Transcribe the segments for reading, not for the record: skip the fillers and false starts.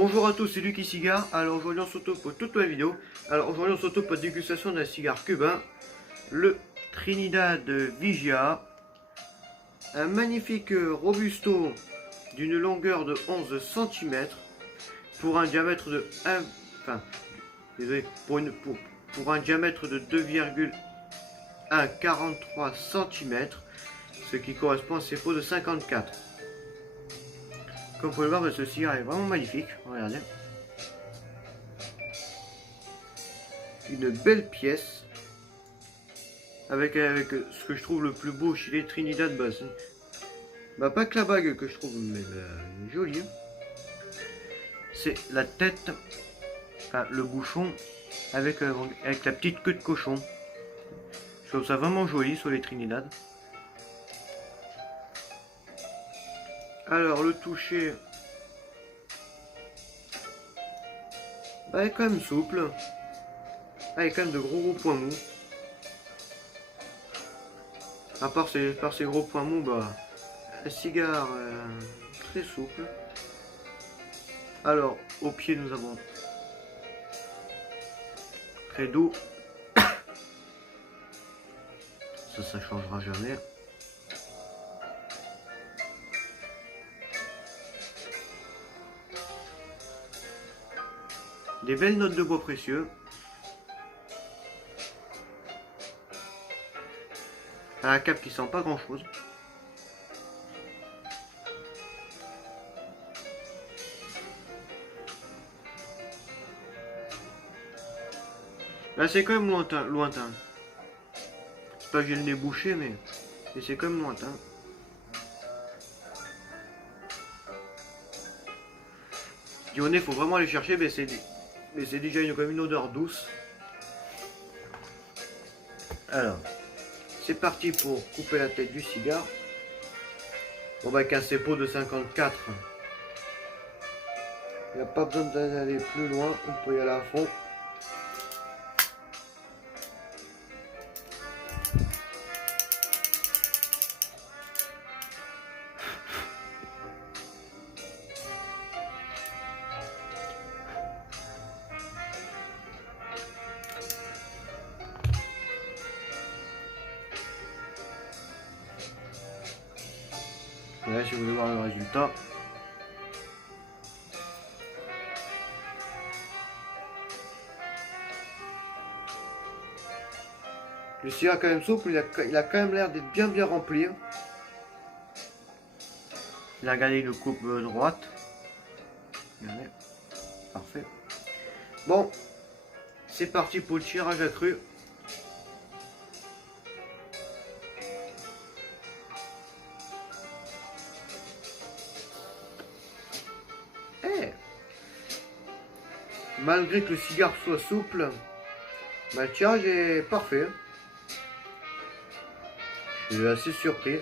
Bonjour à tous, c'est Lucky Cigare. Alors aujourd'hui on se retrouve pour toute la vidéo. Alors aujourd'hui on se retrouve pour la dégustation d'un cigare cubain, le Trinidad Vigia. Un magnifique Robusto d'une longueur de 11 cm pour un diamètre de 1, enfin, désolé, pour un diamètre de 2,143 cm, ce qui correspond à ses pots de 54. Comme vous pouvez le voir, ce cigare est vraiment magnifique. Regardez. Une belle pièce. Avec ce que je trouve le plus beau chez les Trinidad Basin. Bah, pas que la bague que je trouve mais jolie. C'est la tête, enfin le bouchon avec la petite queue de cochon. Je trouve ça vraiment joli sur les Trinidad. Alors le toucher, bah, est quand même souple. Ah, il y a quand même de gros points mous. À part ces gros points mous, bah, un cigare très souple. Alors au pied nous avons très doux. Ça changera jamais. Des belles notes de bois précieux. À la cape qui sent pas grand chose. Là c'est quand même lointain. C'est pas que j'ai le nez bouché mais c'est quand même lointain. Du nez faut vraiment aller chercher, mais c'est déjà quand même une odeur douce. Alors, c'est parti pour couper la tête du cigare. On va casser pot de 54. Il n'y a pas besoin d'aller plus loin, on peut y aller à fond. Voilà, si vous voulez voir le résultat. Le cigare est quand même souple, il a quand même l'air d'être bien rempli. Il a gardé une coupe droite. Regardez. Parfait. Bon, c'est parti pour le tirage à cru. Malgré que le cigare soit souple, bah, le tirage est parfait. Je suis assez surpris.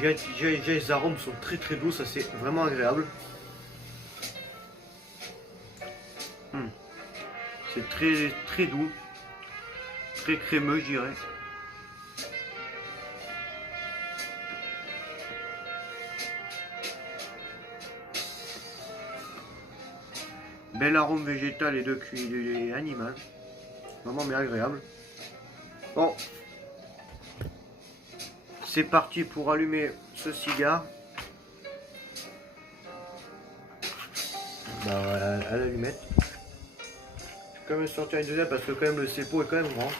Déjà, les arômes sont très doux, ça c'est vraiment agréable. C'est très doux, très crémeux, je dirais. Bel arôme végétal et de cuir animal. Vraiment bien agréable. Bon, c'est parti pour allumer ce cigare. Bah, à l'allumette. Je vais quand même sortir une deuxième parce que quand même le CEPO est quand même grand.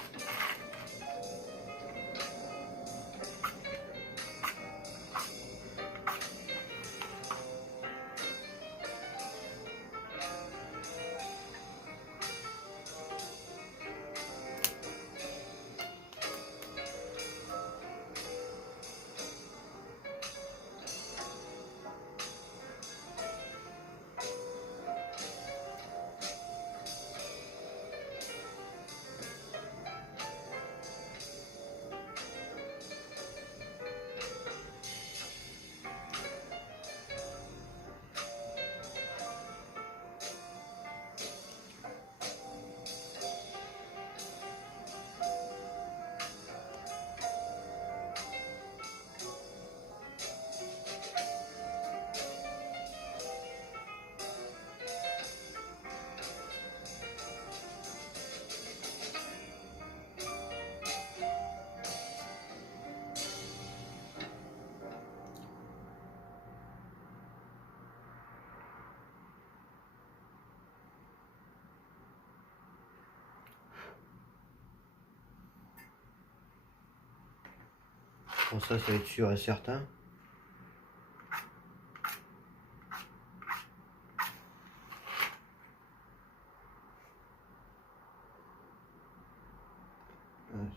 Bon, ça va être sûr et certain.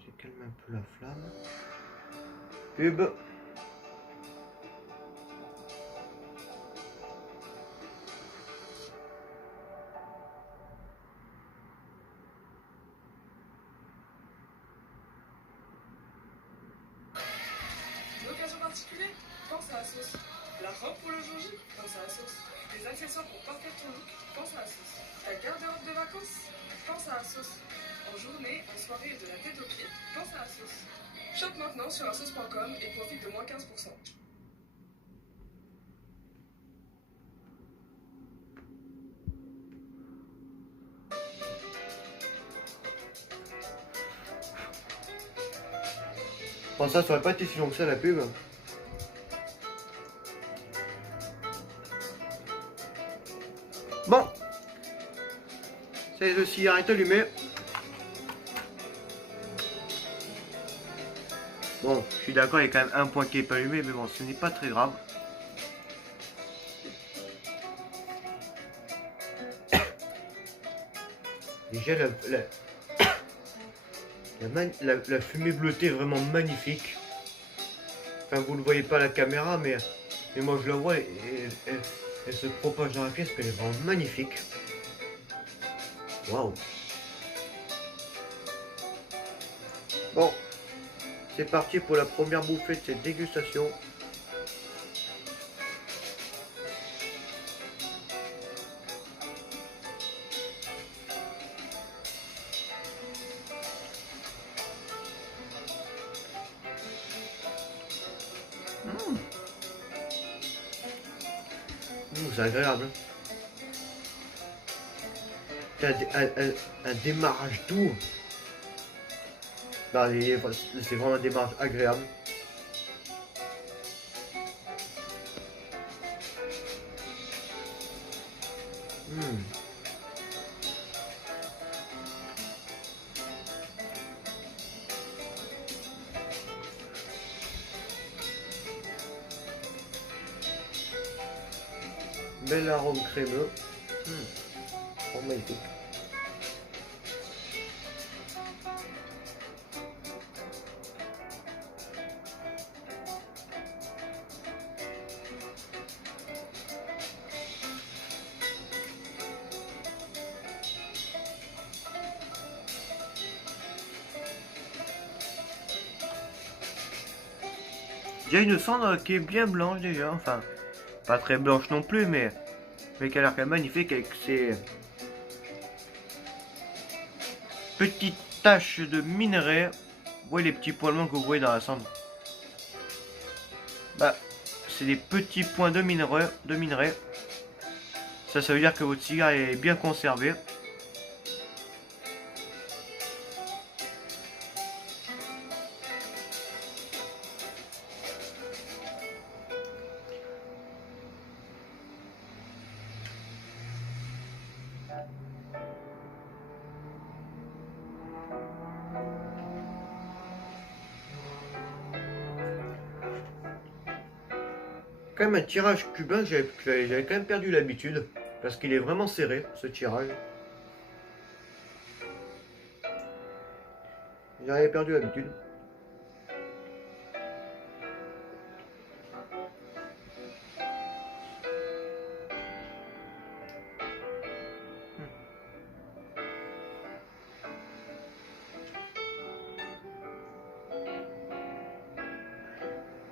J'ai calmé un peu la flamme. Pub. Une occasion particulière? Pense à la sauce. La robe pour le jour J? Pense à la sauce. Des accessoires pour parfaire ton look? Pense à la sauce. Ta garde-robe de vacances? Pense à la sauce. En journée, en soirée et de la tête aux pieds? Pense à la sauce. Chope maintenant sur lasauce.com et profite de moins 15%. Bon, ça aurait pas été si long que ça la pub. Bon, c'est le cigare est allumé. Bon, je suis d'accord, il y a quand même un point qui est pas allumé, mais bon, ce n'est pas très grave. Déjà, la fumée bleutée est vraiment magnifique. Enfin, vous ne le voyez pas à la caméra, mais moi je la vois et elle se propage dans la pièce, qu'elle est vraiment magnifique. Waouh. Bon, c'est parti pour la première bouffée de cette dégustation. C'est agréable. C'est un démarrage doux. C'est vraiment un démarrage agréable. Bel arôme crémeux. Oh, magnifique. Il y a une cendre qui est bien blanche déjà, enfin, pas très blanche non plus, mais qui a l'air quand même magnifique avec ses petites taches de minerai. Vous voyez les petits points blancs que vous voyez dans la cendre? Bah, c'est des petits points de minerai. Ça veut dire que votre cigare est bien conservé. Quand même un tirage cubain, j'avais quand même perdu l'habitude, parce qu'il est vraiment serré, ce tirage. J'avais perdu l'habitude.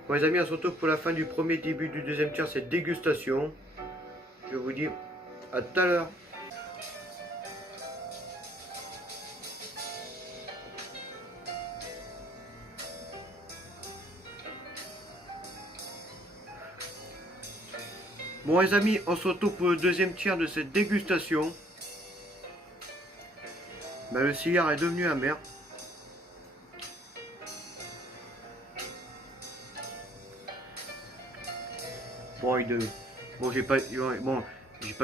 Bon les amis, on se retrouve pour la fin du premier début du deuxième tiers, cette dégustation. Je vous dis à tout à l'heure. Bon les amis, on se retrouve pour le deuxième tiers de cette dégustation. Ben, le cigare est devenu amer. Bon, bon, j'ai pas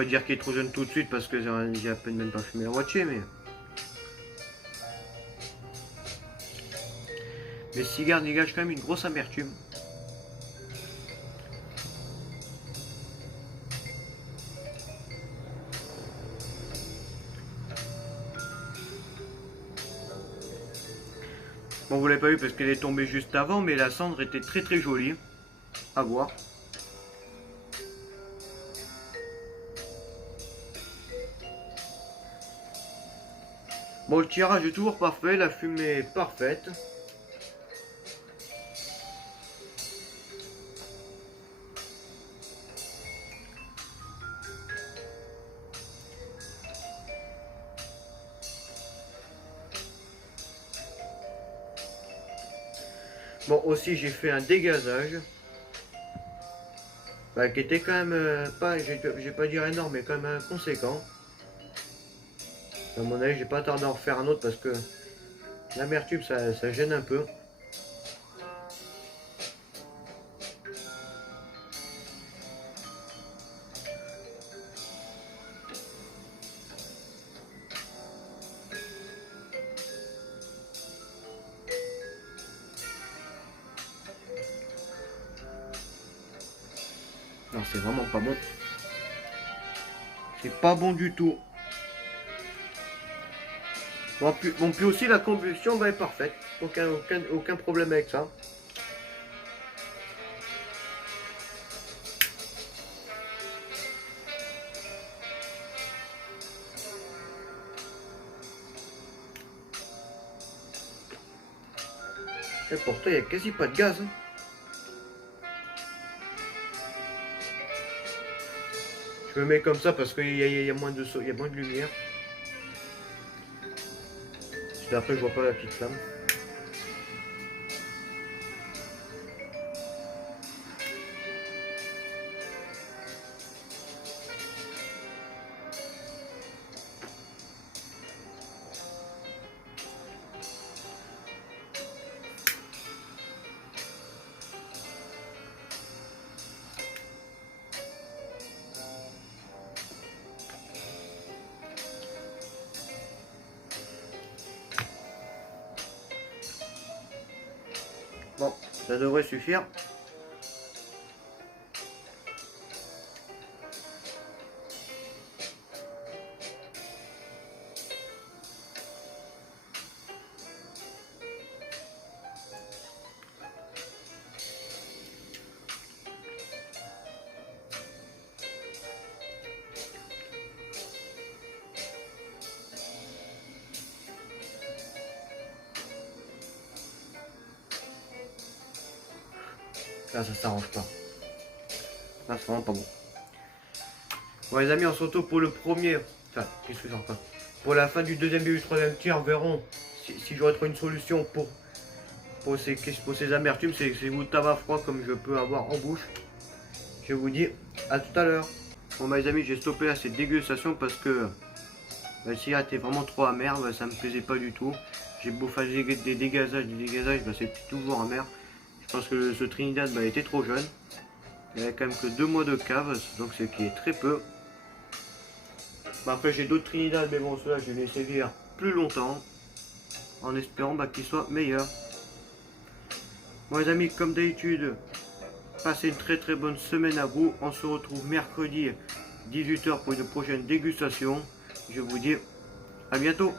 dire qu'il est trop jeune tout de suite parce que j'ai à peine même pas fumé la moitié, mais Les cigares dégagent quand même une grosse amertume. Bon, vous l'avez pas vu parce qu'elle est tombée juste avant, mais la cendre était très très jolie à voir. Bon, le tirage est toujours parfait, la fumée est parfaite. Bon, aussi j'ai fait un dégazage. Bah, qui était quand même pas, je vais pas dire énorme, mais quand même conséquent. À mon avis, j'ai pas tardé à en refaire un autre parce que l'amertume ça gêne un peu. Non, c'est vraiment pas bon. C'est pas bon du tout. Bon, puis aussi la combustion bah, est parfaite. Aucun problème avec ça. Et pourtant, il n'y a quasi pas de gaz. Hein. Je me mets comme ça parce qu'il y a moins de lumière. Après, je vois pas la petite flamme. Bon, ça devrait suffire. Là, ça s'arrange pas. Là, c'est vraiment pas bon. Bon, les amis, on se retrouve pour le premier. Enfin, qu'est-ce que j'en fais? Pour la fin du deuxième et du troisième tir, verrons si j'aurais trouvé une solution pour ces amertumes, ces gouttes de tabac froid comme je peux avoir en bouche. Je vous dis à tout à l'heure. Bon, bah, les amis, j'ai stoppé là cette dégustation parce que bah, le cigare était vraiment trop amer. Bah, ça me plaisait pas du tout. J'ai beau faire des dégazages, bah, c'était toujours amer. Je pense que ce Trinidad bah, était trop jeune. Il avait quand même que 2 mois de cave, donc ce qui est très peu. Bah, après j'ai d'autres Trinidad, mais bon ceux-là je vais les servir plus longtemps. En espérant bah, qu'ils soient meilleurs. Bon les amis, comme d'habitude, passez une très très bonne semaine à vous. On se retrouve mercredi 18 h pour une prochaine dégustation. Je vous dis à bientôt.